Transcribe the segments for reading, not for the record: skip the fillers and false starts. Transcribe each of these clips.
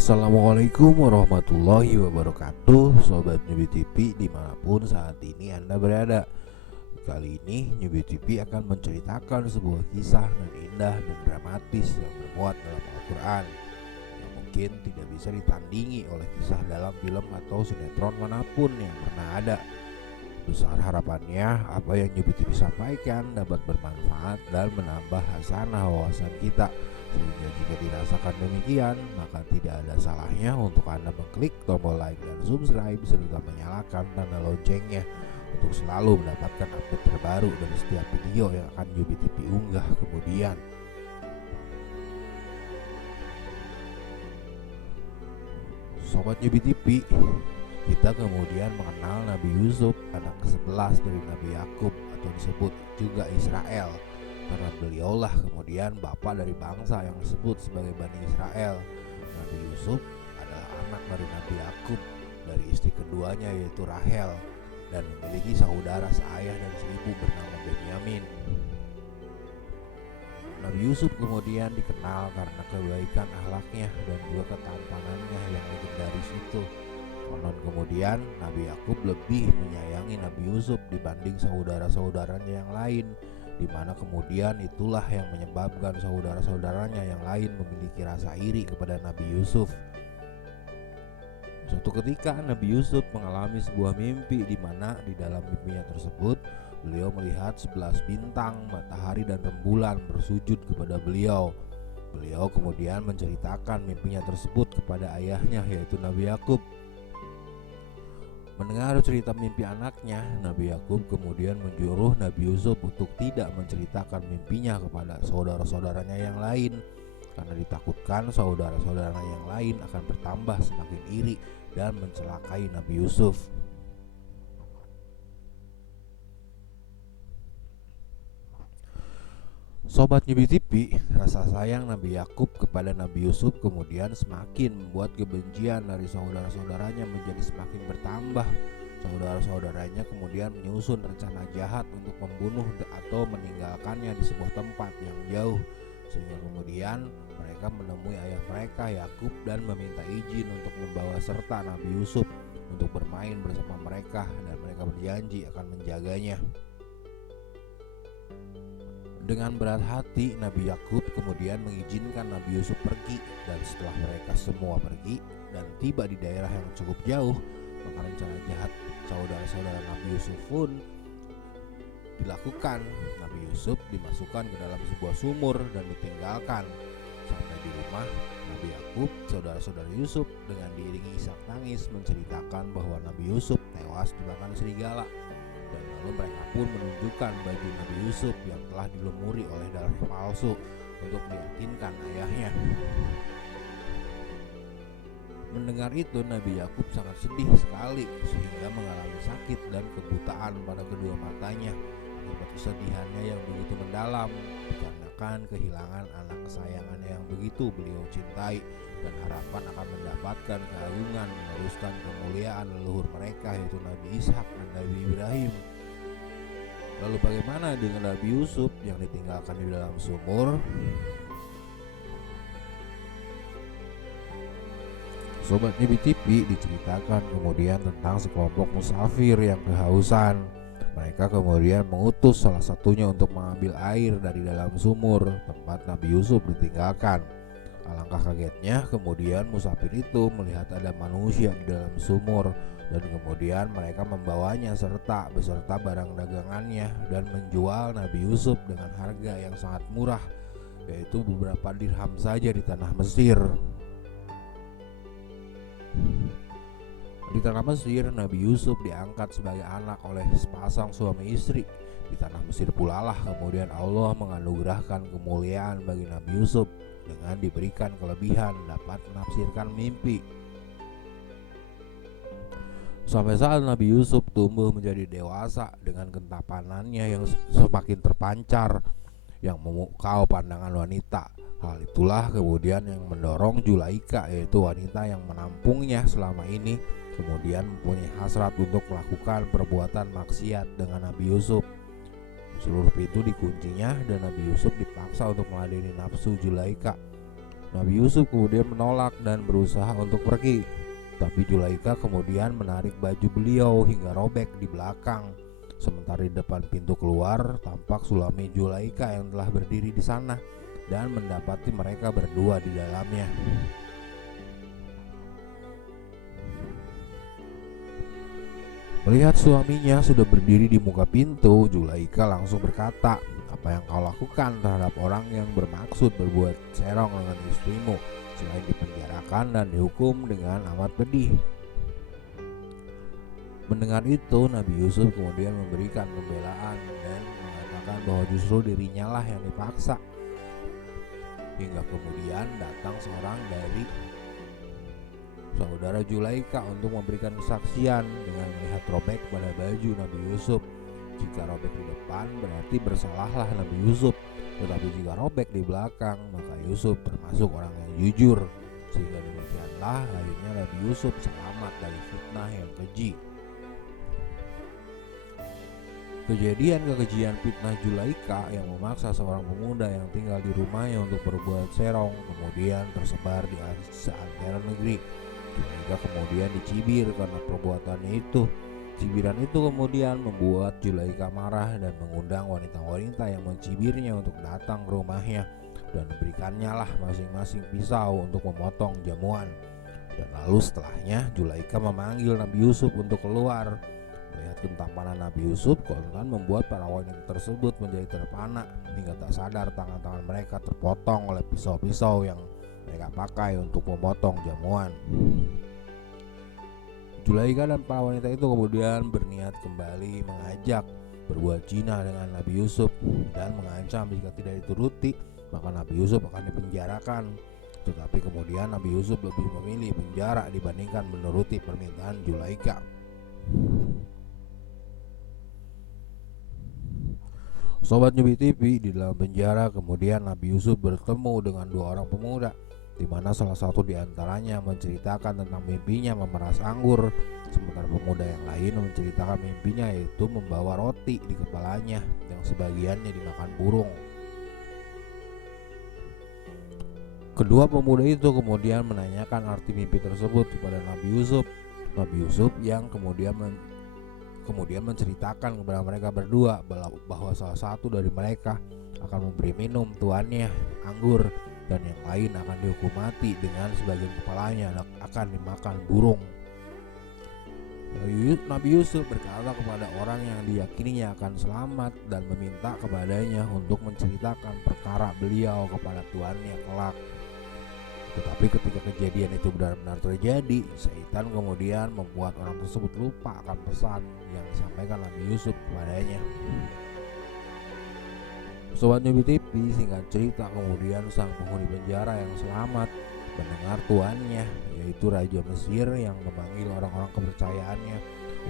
Assalamualaikum warahmatullahi wabarakatuh, Sobat Nyubi TV dimanapun saat ini Anda berada. Kali ini Nyubi TV akan menceritakan sebuah kisah dan indah dan dramatis yang bermuat dalam Al-Quran, yang mungkin tidak bisa ditandingi oleh kisah dalam film atau sinetron manapun yang pernah ada. Besar harapannya apa yang Nyubi TV sampaikan dapat bermanfaat dan menambah hasanah wawasan kita, sehingga jika dirasakan demikian, maka tidak ada salahnya untuk Anda mengklik tombol like dan subscribe serta menyalakan tanda loncengnya untuk selalu mendapatkan update terbaru dari setiap video yang akan Nyubi TV unggah kemudian. Sobat Nyubi TV, kita kemudian mengenal Nabi Yusuf, anak ke-11 dari Nabi Yakub atau disebut juga Israel, karena beliaulah kemudian bapak dari bangsa yang disebut sebagai Bani Israel. Nabi Yusuf adalah anak dari Nabi Yakub dari istri keduanya yaitu Rahel, dan memiliki saudara seayah dan seibu bernama Benyamin. Nabi Yusuf kemudian dikenal karena kebaikan akhlaknya dan juga ketampanannya yang legendaris itu. Konon kemudian Nabi Yakub lebih menyayangi Nabi Yusuf dibanding saudara-saudaranya yang lain, di mana kemudian itulah yang menyebabkan saudara-saudaranya yang lain memiliki rasa iri kepada Nabi Yusuf. Suatu ketika Nabi Yusuf mengalami sebuah mimpi, di mana di dalam mimpinya tersebut beliau melihat 11 bintang, matahari dan rembulan bersujud kepada beliau. Beliau kemudian menceritakan mimpinya tersebut kepada ayahnya yaitu Nabi Yakub. Mendengar cerita mimpi anaknya, Nabi Yakub kemudian menyuruh Nabi Yusuf untuk tidak menceritakan mimpinya kepada saudara-saudaranya yang lain, karena ditakutkan saudara-saudaranya yang lain akan bertambah semakin iri dan mencelakai Nabi Yusuf. Sobat Nyubi TV, rasa sayang Nabi Yakub kepada Nabi Yusuf kemudian semakin membuat kebencian dari saudara-saudaranya menjadi semakin bertambah. Saudara-saudaranya kemudian menyusun rencana jahat untuk membunuh atau meninggalkannya di sebuah tempat yang jauh, sehingga kemudian mereka menemui ayah mereka Yakub dan meminta izin untuk membawa serta Nabi Yusuf untuk bermain bersama mereka, dan mereka berjanji akan menjaganya. Dengan berat hati Nabi Yakub kemudian mengizinkan Nabi Yusuf pergi, dan setelah mereka semua pergi dan tiba di daerah yang cukup jauh, maka rencana jahat saudara-saudara Nabi Yusuf pun dilakukan. Nabi Yusuf dimasukkan ke dalam sebuah sumur dan ditinggalkan. Sampai di rumah Nabi Yakub, saudara-saudara Yusuf dengan diiringi isak tangis menceritakan bahwa Nabi Yusuf tewas dimakan serigala. Dan lalu mereka pun menunjukkan baju Nabi Yusuf yang telah dilumuri oleh darah palsu untuk meyakinkan ayahnya. Mendengar itu Nabi Yakub sangat sedih sekali, sehingga mengalami sakit dan kebutaan pada kedua matanya. Akibat kesedihannya yang begitu mendalam dikarenakan kehilangan anak kesayangannya yang begitu beliau cintai, dan harapan akan mendapatkan keagungan meneruskan kemuliaan leluhur mereka yaitu Nabi Ishak dan Nabi Ibrahim. Lalu bagaimana dengan Nabi Yusuf yang ditinggalkan di dalam sumur? Sobat Nyubi TV, diceritakan kemudian tentang sekelompok musafir yang kehausan. Mereka kemudian mengutus salah satunya untuk mengambil air dari dalam sumur tempat Nabi Yusuf ditinggalkan. Alangkah kagetnya kemudian musafir itu melihat ada manusia di dalam sumur, dan kemudian mereka membawanya beserta barang dagangannya dan menjual Nabi Yusuf dengan harga yang sangat murah, yaitu beberapa dirham saja di tanah Mesir. Di tanah Mesir, Nabi Yusuf diangkat sebagai anak oleh sepasang suami istri. Di tanah Mesir pula lah kemudian Allah menganugerahkan kemuliaan bagi Nabi Yusuf dengan diberikan kelebihan dapat menafsirkan mimpi. Sampai saat Nabi Yusuf tumbuh menjadi dewasa dengan ketapanannya yang semakin terpancar, yang memukau pandangan wanita. Hal itulah kemudian yang mendorong Zulaikha, yaitu wanita yang menampungnya selama ini, kemudian mempunyai hasrat untuk melakukan perbuatan maksiat dengan Nabi Yusuf. Seluruh pintu dikuncinya dan Nabi Yusuf dipaksa untuk meladeni nafsu Zulaikha. Nabi Yusuf kemudian menolak dan berusaha untuk pergi. Tapi Zulaikha kemudian menarik baju beliau hingga robek di belakang. Sementara di depan pintu keluar tampak suami Zulaikha yang telah berdiri di sana dan mendapati mereka berdua di dalamnya. Melihat suaminya sudah berdiri di muka pintu, Zulaikha langsung berkata, "Apa yang kau lakukan terhadap orang yang bermaksud berbuat serong dengan istrimu, selain dipenjarakan dan dihukum dengan amat pedih?" Mendengar itu, Nabi Yusuf kemudian memberikan pembelaan dan mengatakan bahwa justru dirinya lah yang dipaksa. Hingga kemudian datang seorang dari saudara Zulaikha untuk memberikan kesaksian dengan melihat robek pada baju Nabi Yusuf. Jika robek di depan berarti bersalahlah Nabi Yusuf, tetapi jika robek di belakang maka Yusuf termasuk orang yang jujur. Sehingga demikianlah akhirnya Nabi Yusuf selamat dari fitnah yang keji. Kejadian kekejian fitnah Zulaikha yang memaksa seorang pemuda yang tinggal di rumahnya untuk berbuat serong kemudian tersebar di seantero negeri. Zulaikha kemudian dicibir karena perbuatannya itu. Cibiran itu kemudian membuat Zulaikha marah dan mengundang wanita-wanita yang mencibirnya untuk datang ke rumahnya dan diberikannya lah masing-masing pisau untuk memotong jamuan. Dan lalu setelahnya Zulaikha memanggil Nabi Yusuf untuk keluar. Melihat ketampanan Nabi Yusuf, kontan membuat para wanita tersebut menjadi terpana hingga tak sadar tangan-tangan mereka terpotong oleh pisau-pisau yang mereka pakai untuk memotong jamuan. Zulaikha dan para wanita itu kemudian berniat kembali mengajak berbuat zina dengan Nabi Yusuf dan mengancam jika tidak dituruti maka Nabi Yusuf akan dipenjarakan. Tetapi kemudian Nabi Yusuf lebih memilih penjara dibandingkan menuruti permintaan Zulaikha. Sobat Nyubi TV, di dalam penjara kemudian Nabi Yusuf bertemu dengan dua orang pemuda, di mana salah satu di antaranya menceritakan tentang mimpinya memeras anggur, sementara pemuda yang lain menceritakan mimpinya yaitu membawa roti di kepalanya yang sebagiannya dimakan burung. Kedua pemuda itu kemudian menanyakan arti mimpi tersebut kepada Nabi Yusuf. Nabi Yusuf yang kemudian menceritakan kepada mereka berdua bahwa salah satu dari mereka akan memberi minum tuannya anggur dan yang lain akan dihukum mati dengan sebagian kepalanya akan dimakan burung. Nabi Yusuf berkata kepada orang yang diyakininya akan selamat dan meminta kepadanya untuk menceritakan perkara beliau kepada tuannya kelak. Tetapi ketika kejadian itu benar-benar terjadi, Syaitan kemudian membuat orang tersebut lupa akan pesan yang disampaikan Nabi Yusuf kepadanya. Sobat Nyubi TV, singkat cerita kemudian sang penghuni penjara yang selamat mendengar tuannya yaitu Raja Mesir yang memanggil orang-orang kepercayaannya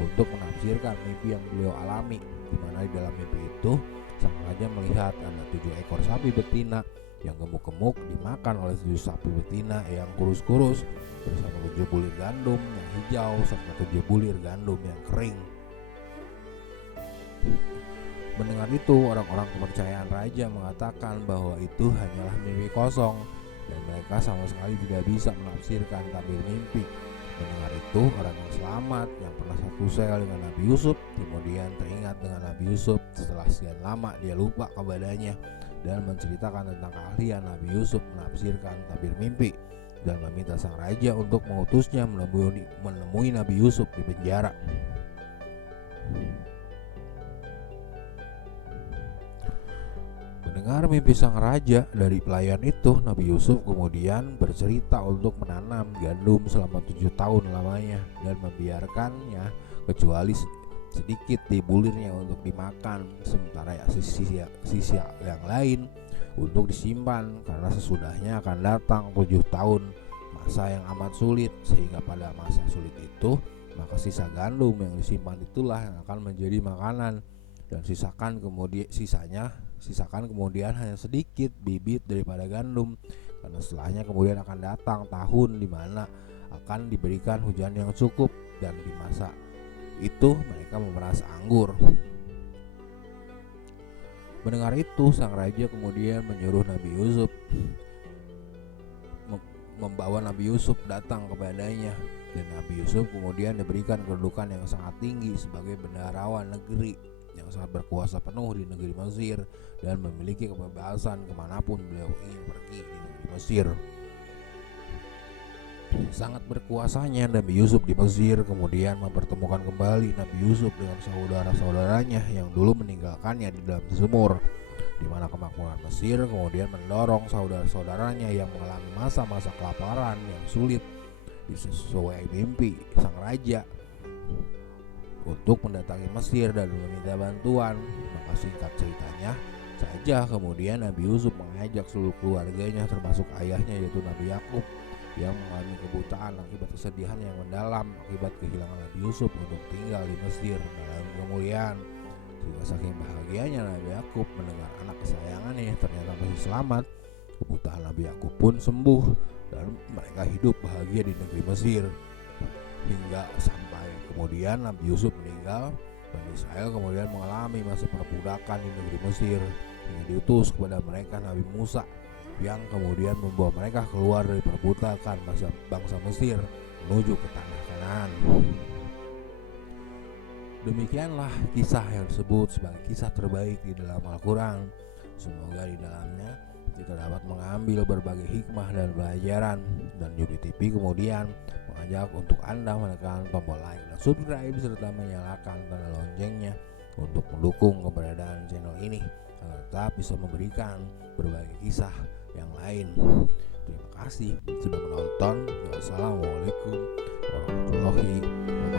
untuk menafsirkan mimpi yang beliau alami, di mana di dalam mimpi itu sang raja melihat ada 7 ekor sapi betina yang gemuk-gemuk dimakan oleh 7 sapi betina yang kurus-kurus bersama 7 bulir gandum yang hijau serta 7 bulir gandum yang kering. Mendengar itu, orang-orang kepercayaan raja mengatakan bahwa itu hanyalah mimpi kosong dan mereka sama sekali tidak bisa menafsirkan tabir mimpi. Mendengar itu, orang yang selamat yang pernah satu sel dengan Nabi Yusuf kemudian teringat dengan Nabi Yusuf setelah sekian lama dia lupa kepadanya dan menceritakan tentang keahlian Nabi Yusuf menafsirkan tabir mimpi dan meminta sang raja untuk mengutusnya menemui Nabi Yusuf di penjara. Mendengar mimpi sang raja dari pelayan itu, Nabi Yusuf kemudian bercerita untuk menanam gandum selama 7 tahun lamanya dan membiarkannya kecuali sedikit di bulirnya untuk dimakan, sementara sisi yang lain untuk disimpan karena sesudahnya akan datang 7 tahun masa yang amat sulit, sehingga pada masa sulit itu maka sisa gandum yang disimpan itulah yang akan menjadi makanan dan sisakan kemudian hanya sedikit bibit daripada gandum karena setelahnya kemudian akan datang tahun di mana akan diberikan hujan yang cukup dan di masa itu mereka memeras anggur. Mendengar itu, sang raja kemudian menyuruh Nabi Yusuf membawa Nabi Yusuf datang kepadanya, dan Nabi Yusuf kemudian diberikan kedudukan yang sangat tinggi sebagai bendaharawan negeri yang sangat berkuasa penuh di negeri Mesir dan memiliki kebebasan kemanapun beliau ingin pergi di negeri Mesir. Sangat berkuasanya Nabi Yusuf di Mesir kemudian mempertemukan kembali Nabi Yusuf dengan saudara-saudaranya yang dulu meninggalkannya di dalam sumur, di mana kemakmuran Mesir kemudian mendorong saudara-saudaranya yang mengalami masa-masa kelaparan yang sulit sesuai mimpi sang raja untuk mendatangi Mesir dan meminta bantuan. Maka singkat ceritanya saja kemudian Nabi Yusuf mengajak seluruh keluarganya termasuk ayahnya yaitu Nabi Yakub yang mengalami kebutaan akibat kesedihan yang mendalam akibat kehilangan Nabi Yusuf untuk tinggal di Mesir dalam kemuliaan. Sehingga saking bahagianya Nabi Yakub mendengar anak kesayangannya ternyata masih selamat, kebutaan Nabi Yakub pun sembuh dan mereka hidup bahagia di negeri Mesir. Hingga sampai kemudian Nabi Yusuf meninggal, Bani Israel kemudian mengalami masa perbudakan di negeri Mesir hingga diutus kepada mereka Nabi Musa yang kemudian membawa mereka keluar dari perbudakan bangsa Mesir menuju ke tanah Kanaan. Demikianlah kisah yang disebut sebagai kisah terbaik di dalam Al-Quran. Semoga di dalamnya kita dapat mengambil berbagai hikmah dan pelajaran. Dan Yubi TV kemudian mengajak untuk Anda menekan tombol like dan subscribe serta menyalakan tanda loncengnya untuk mendukung keberadaan channel ini agar tetap bisa memberikan berbagai kisah yang lain. Terima kasih sudah menonton. Wassalamualaikum warahmatullahi wabarakatuh.